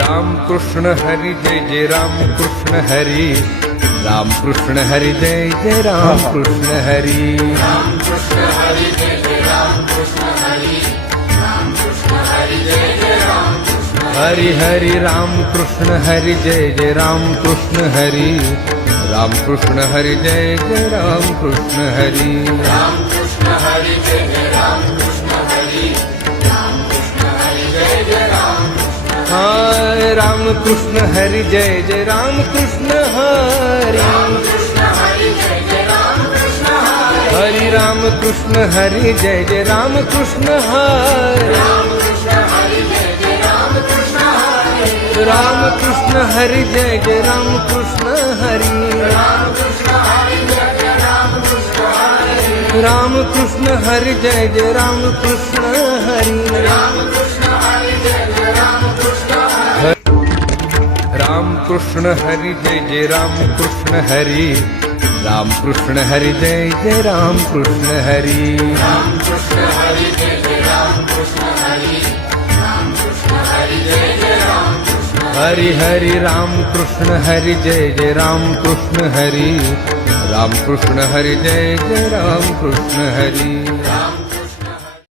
राम कृष्ण हरी जय जय राम कृष्ण हरी राम कृष्ण हरी जय जय राम कृष्ण हरी राम कृष्ण हरी जय जय राम कृष्ण हरी राम कृष्ण हरी जय जय राम कृष्ण हरि हरि राम कृष्ण हरि जय जय राम कृष्ण हरि राम कृष्ण हरि जय जय राम कृष्ण हरि राम कृष्ण हरी जय जय राम कृष्ण हरी राम कृष्ण हरी जय जय राम कृष्ण हाय राम कृष्ण हरि जय जय राम कृष्ण हरि राम कृष्ण हरी जय जय राम कृष्ण हरी हरि राम कृष्ण हरि जय जय राम कृष्ण हरि राम कृष्ण हरी जय जय राम कृष्ण हरी राम कृष्ण हरि जय जय राम कृष्ण हरि राम कृष्ण हरी जय जय राम कृष्ण हरी राम कृष्ण हरि जय जय राम कृष्ण हरि राम कृष्ण हरी जय जय राम कृष्ण हरी राम कृष्ण हरि जय जय राम कृष्ण हरि राम कृष्ण हरि जय जय राम कृष्ण हरि राम कृष्ण हरी जय जय राम कृष्ण हरी राम कृष्ण हरी जय जय राम कृष्ण हरि हरि राम कृष्ण हरि जय जय राम कृष्ण हरि राम कृष्ण हरि जय जय राम कृष्ण हरि राम